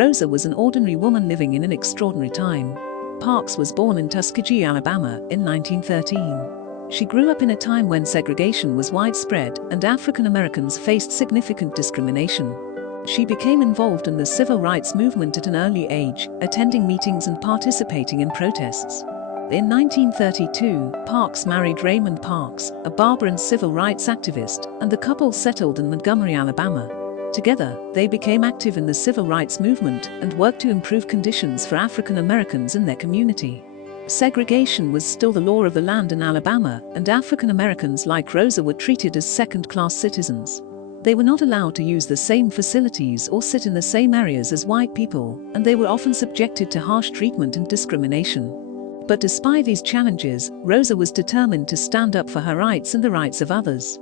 Rosa was an ordinary woman living in an extraordinary time. Parks was born in Tuskegee, Alabama, in 1913. She grew up in a time when segregation was widespread and African Americans faced significant discrimination. She became involved in the civil rights movement at an early age, attending meetings and participating in protests. In 1932, Parks married Raymond Parks, a barber and civil rights activist, and the couple settled in Montgomery, Alabama. Together, they became active in the civil rights movement and worked to improve conditions for African Americans in their community. Segregation was still the law of the land in Alabama, and African Americans like Rosa were treated as second-class citizens. They were not allowed to use the same facilities or sit in the same areas as white people, and they were often subjected to harsh treatment and discrimination. But despite these challenges, Rosa was determined to stand up for her rights and the rights of others.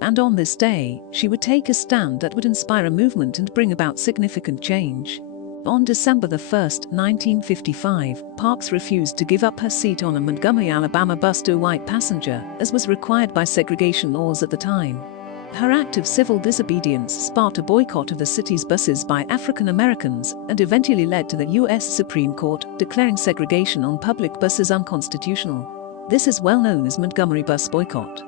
And on this day, she would take a stand that would inspire a movement and bring about significant change. On December 1, 1955, Parks refused to give up her seat on a Montgomery, Alabama bus to a white passenger, as was required by segregation laws at the time. Her act of civil disobedience sparked a boycott of the city's buses by African Americans and eventually led to the U.S. Supreme Court declaring segregation on public buses unconstitutional. This is well known as Montgomery bus boycott.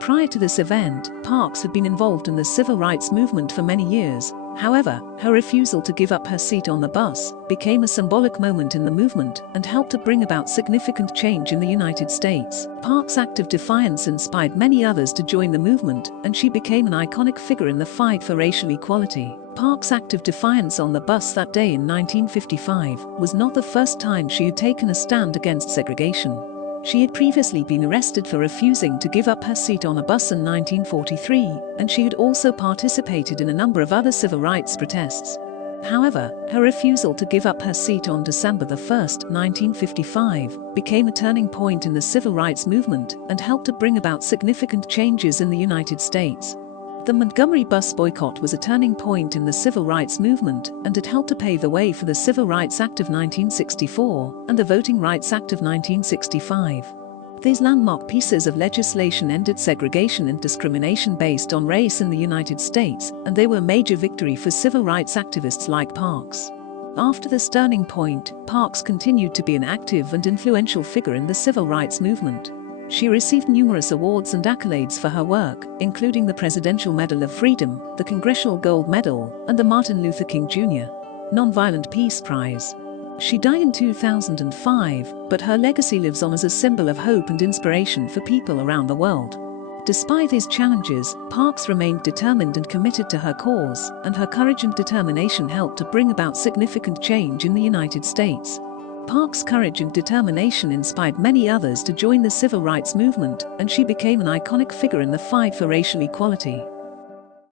Prior to this event, Parks had been involved in the civil rights movement for many years. However, her refusal to give up her seat on the bus became a symbolic moment in the movement and helped to bring about significant change in the United States. Parks' act of defiance inspired many others to join the movement, and she became an iconic figure in the fight for racial equality. Parks' act of defiance on the bus that day in 1955 was not the first time she had taken a stand against segregation. She had previously been arrested for refusing to give up her seat on a bus in 1943, and she had also participated in a number of other civil rights protests. However, her refusal to give up her seat on December 1, 1955, became a turning point in the civil rights movement and helped to bring about significant changes in the United States. The Montgomery bus boycott was a turning point in the civil rights movement, and it helped to pave the way for the Civil Rights Act of 1964 and the Voting Rights Act of 1965. These landmark pieces of legislation ended segregation and discrimination based on race in the United States, and they were a major victory for civil rights activists like Parks. After this turning point, Parks continued to be an active and influential figure in the civil rights movement. She received numerous awards and accolades for her work, including the Presidential Medal of Freedom, the Congressional Gold Medal, and the Martin Luther King Jr. Nonviolent Peace Prize. She died in 2005, but her legacy lives on as a symbol of hope and inspiration for people around the world. Despite these challenges, Parks remained determined and committed to her cause, and her courage and determination helped to bring about significant change in the United States. Parks' courage and determination inspired many others to join the civil rights movement, and she became an iconic figure in the fight for racial equality.